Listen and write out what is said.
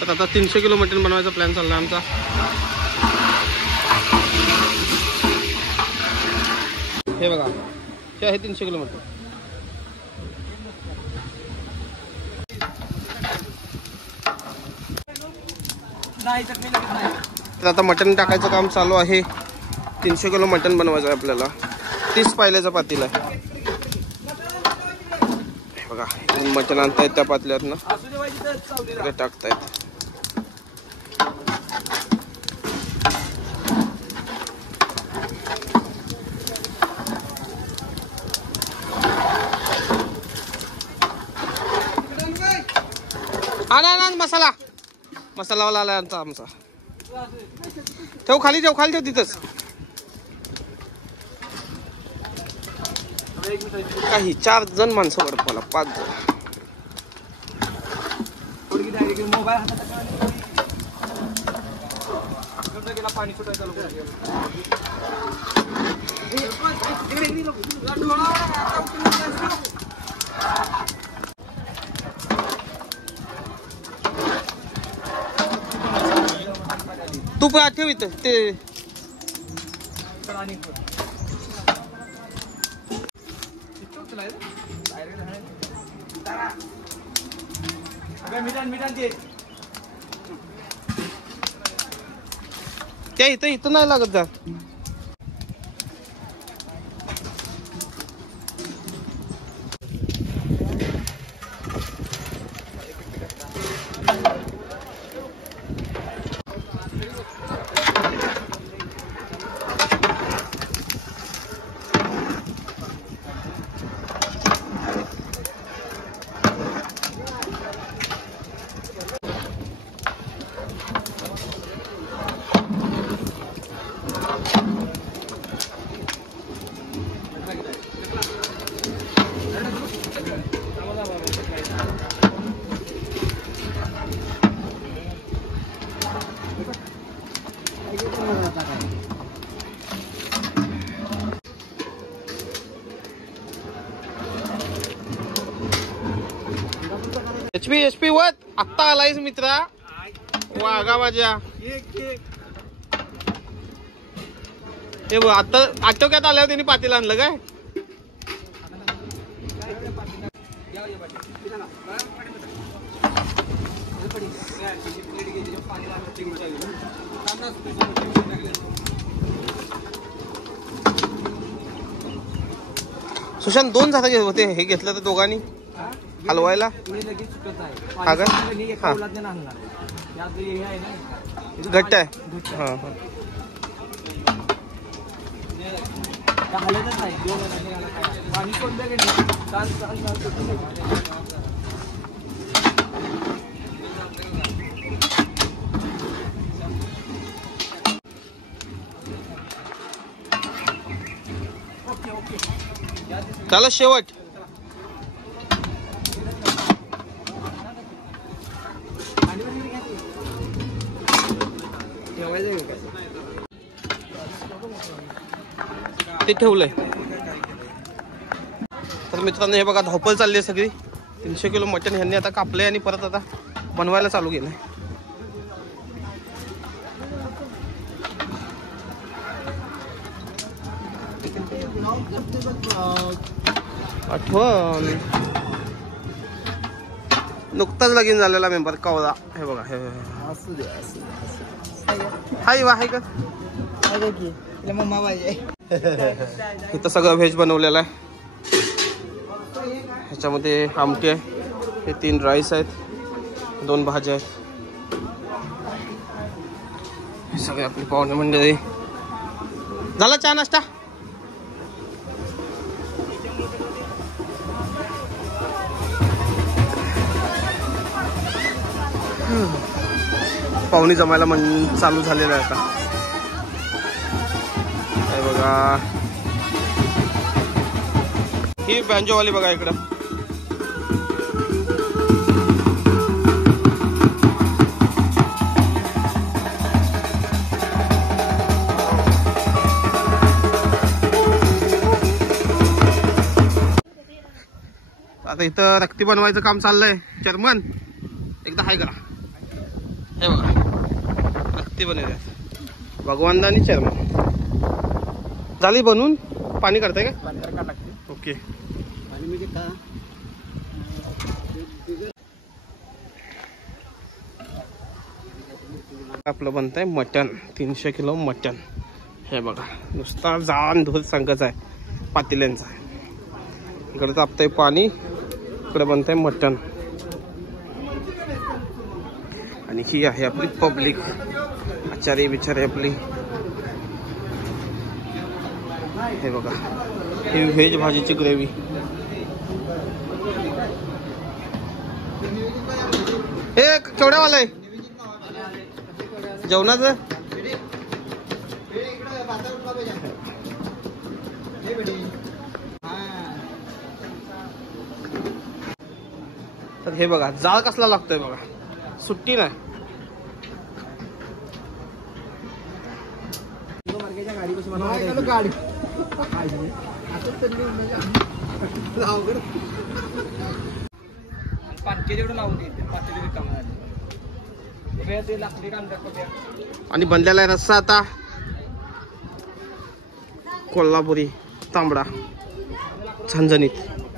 तर आता 300 किलो मटण बनवायचा प्लॅन चालला आमचा. हे बघा, हे आहे 300 किलो मटण. तर आता मटण टाकायचं काम चालू आहे. 300 किलो मटण बनवायचं आहे आपल्याला. 30 पायल्याचा पातेला आहे बघा. मटण आणतायत त्या पातेल्यातनं इकडे टाकतायत. आणा मसाला, मसालावाला आला आमचा. ठेव खाली, ठेव तिथंच. काही 4 जण माणसं वाटत मला, 5 जण. पाणी तू पण ठेव इथं ते. त्या इथं नाही लागत जा. HP वत आत्ता आलायस मित्रा. वागा माझ्या. हे बघ, आता आटोक्यात आल्यावर त्यांनी पातेलं आणलं काय. सुशांत 2 झाले होते, हे घेतलं तर दोघांनी हलवायला. हा का? हा घट्ट आहे. हा हा चला शेवट. ते ठेवलंय. तर मित्रांनो हे बघा, धावपळ चालली आहे सगळी. 300 किलो मटण ह्यांनी आता कापलंय आणि परत आता बनवायला चालू केलंय. आठवण नुकताच लगीन झालेला मेंबर कवळा. हे बघा, हे हाय वा, हाय का इथं सगळं व्हेज बनवलेलं आहे. ह्याच्यामध्ये आमटी आहे, हे 3 राईस आहेत, 2 भाज्या आहेत. हे सगळे आपली पाहुणे मंडळी. झाला चहा नाश्ता. पाहुणी जमायला चालू झालेलं आहे आता. हे बघा, ही बँजोवाली बघा इकडं. आता इथं रक्ती बनवायचं काम चाललंय. चर्मन एकदा हाय करा. हे बघा अत्ती बनवतात भगवानदानी चेअरमन झाली बनवून पाणी करताय का ओके आपलं बनतंय मटन 300 किलो मटन हे बघा नुसता जाण धूर संघच आहे पातेल्यांचा इकडे तापतंय पाणी इकडे बनतंय मटन आणि ही आहे आपली पब्लिक आचारी बिचारी आपली हे बघा ही व्हेज भाजीची ग्रेव्ही हे केवढ्यावाला आहे जेवणाचं तर हे बघा जाळ कसला लागतोय बघा सुट्टी नाही आणि बनलेला आहे रस्सा आता कोल्हापुरी तांबडा झणझणीत